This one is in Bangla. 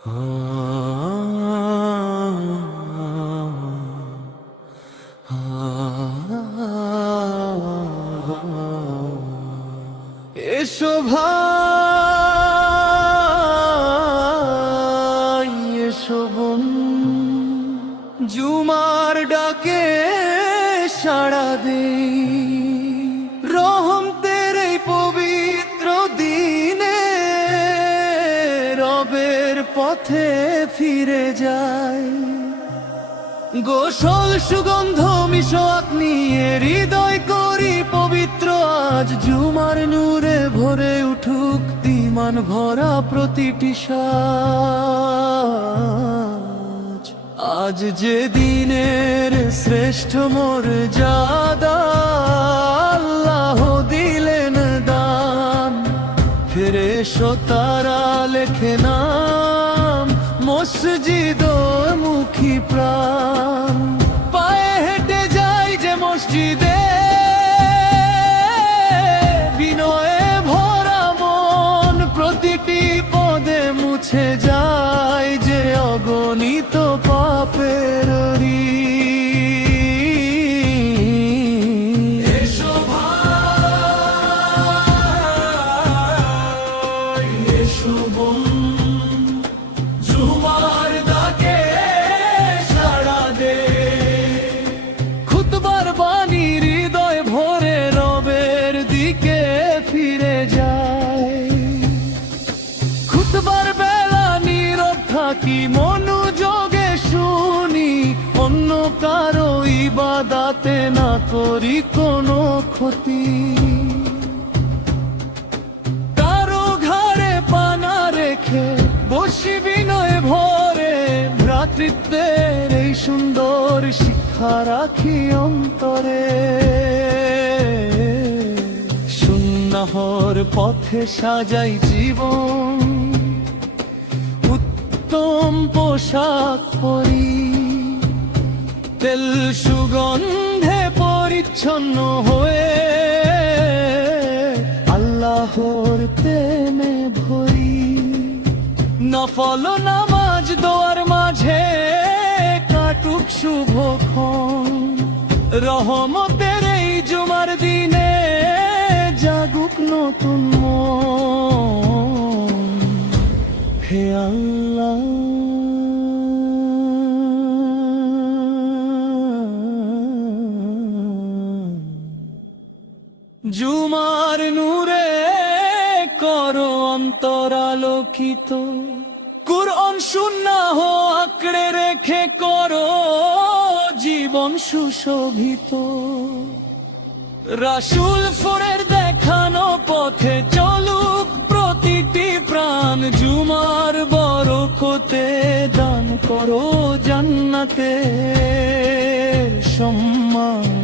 এসো ভাই এসো বোন, জুমার ডাকে সাড়া দেই। রহমতের এই পবিত্র দিনে রবের পথে ফিরে যাই। গোসল সুগন্ধ মিশোয়াক নিয়ে হৃদয় করি পবিত্র, আজ জুমার নূরে ভরে উঠুক ঈমান ভরা প্রতিটি সাজ। আজ যে দিনের শ্রেষ্ঠ মর্যাদা আল্লাহ দিলেন দান, ফেরেশতা তারা লেখে নাম মসজিদ মুখী প্রাণ। পায়ে হেঁটে যাই যে মসজিদে, বিনয়ে ভরা মন প্রতিটি পদে মুছে যায় যে অগণিত পাপের ঋণ। এসো ভাই এসো বোন, জুমার ডাকে সাড়া দে। খুতবার বাণী হৃদয় ভরে রবের দিকে ফিরে যায়। খুতবার বেলা নীরব থাকি মনোযোগে শুনি, অন্য কারো ইবাদাতে না করি কোনো ক্ষতি। কারো ঘরে পানা রেখে বসি বিনয় ভরে, ভ্রাতৃত্বের এই সুন্দর শিক্ষা রাখি অন্তরে। সুন্নাহর পথে সাজাই জীবন, উত্তম পোশাক পরি, তেল সুগন্ধে পরিচ্ছন্ন হয়ে আল্লাহর প্রেমে ভরি। নফল নামাজ দোয়ার মাঝে কাটুক শুভক্ষণ, রহমতের এই জুমার দিনে জাগুক নতুন মন। হে আল্লাহ জুমার নূরে করো অন্তর আলোকিত, কুরআন সুন্নাহ আঁকড়ে রেখে করো জীবন সুশোভিত। রাসূল ফোরের দেখানো পথে চলুক প্রতিটি প্রাণ, জুমার বরকতে দান করো জান্নাতের সম্মান।